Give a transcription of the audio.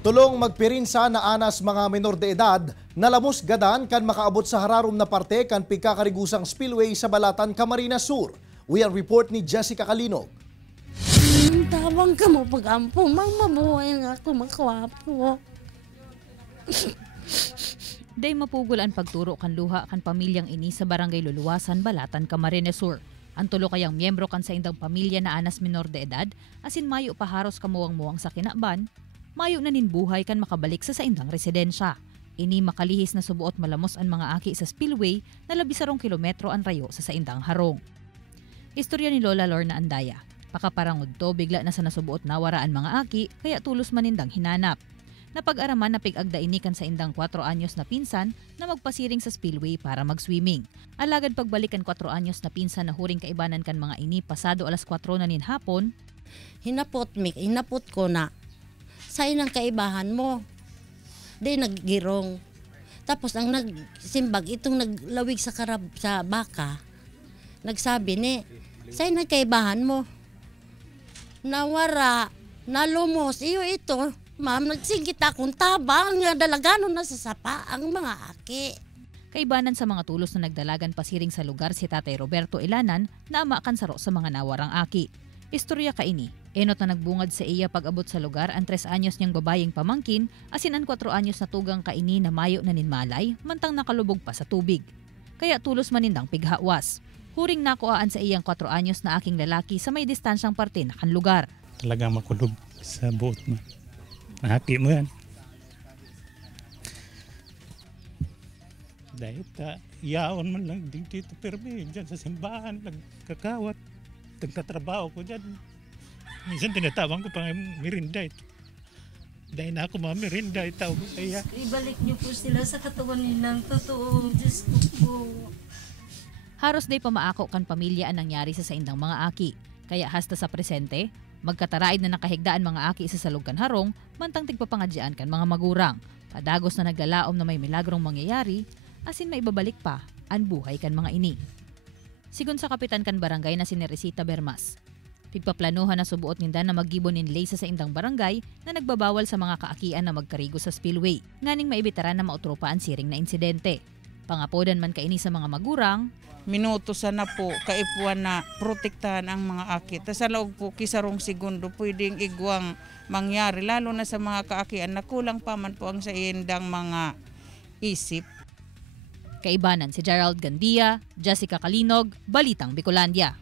Tulong magpirinsa na anas mga menor de edad na lamos gadan kan makaabot sa hararom na parte kan pigkakarigusang spillway sa Balatan, Camarines Sur. We are report ni Jessica Calinog. Tawang ka mo pag-ampo, mang mabuhay nga ako makwapo. Day mapugol ang pagturo kan luha kan pamilyang ini sa barangay Luluwasan, Balatan, Camarines Sur. Ang tulo kayang miyembro kan sa indang pamilya na anas menor de edad, asin mayo paharos kamuwang-muwang sa kinaban, mayo na ninbuhay kan makabalik sa indang residensya. Ini makalihis na subuot malamos ang mga aki sa spillway na 12 kilometro ang rayo sa indang harong. Istorya ni Lola Lorna Andaya. Pakaparangod to, bigla na sa nasubuot nawara ang mga aki, kaya tulos manindang hinanap. Napag-araman na pig-agda inikan sa indang 4 anyos na pinsan na magpasiring sa spillway para mag-swimming. Alagad pagbalikan 4 anyos na pinsan na huring kaibanan kan mga ini pasado alas 4 na nin hapon. Hinapot ko na, sa'yo ng kaibahan mo. Di naggirong. Tapos ang nagsimbag, itong naglawig sa sa baka, nagsabi ni, sa'yo ng kaibahan mo. Nawara, nalumos, iyo ito. Ma'am, nagsingkit akong tabang, dalagano na sa sapa ang mga aki. Kaibanan sa mga tulos na nagdalagan pasiring sa lugar si Tatay Roberto Ilanan na ama kansaro sa mga nawarang aki. Istorya kaini, enot na nagbungad sa iya pag-abot sa lugar ang 3 anyos niyang babayeng pamangkin, asin ang 4 anyos na tugang kaini na mayo na ninmalay, mantang nakalubog pa sa tubig. Kaya tulos manindang pighawas. Huring nakuhaan sa iyang 4 anyos na aking lalaki sa may distansyang parte na kan lugar. Talagang makulog sa boat mo. Nahaki mo yan. Dahil yaon man lang din dito permi, dyan sa simbahan, nagkakawat, nagtatrabaho ko dyan. Minsan tinatawang ko pang merinda ito. Dahil na ako merinda, itawag ko sa iya. Ibalik niyo po sila sa katawan nilang totoo, Diyos ko po. Haros day pamaako kan pamilya ang nangyari sa indang mga aki. Kaya hasta sa presente, magkataraid na nakahigdaan mga aki sa salog kan harong, mantang tigpapangadyaan kan mga magurang. Padagos na naglalaom na may milagrong mangyayari, asin may babalik pa ang buhay kan mga ini. Sigun sa kapitan kan barangay na si Neresita Bermas, pigpaplanuhan na subuot ninda na maggibon inlay sa indang barangay na nagbabawal sa mga kaakian na magkarigo sa spillway, nganing maibitaran na mautropa ang siring na insidente. Pangapodan man kaini sa mga magurang, minuto sana po kaipuan na protektahan ang mga aki. Tas sa loob po kisarong segundo pwedeng igwang mangyari, lalo na sa mga kaakian na kulang pa man po ang sa indang mga isip. Kaibanan si Gerald Gandia, Jessica Calinog, Balitang Bicolandia.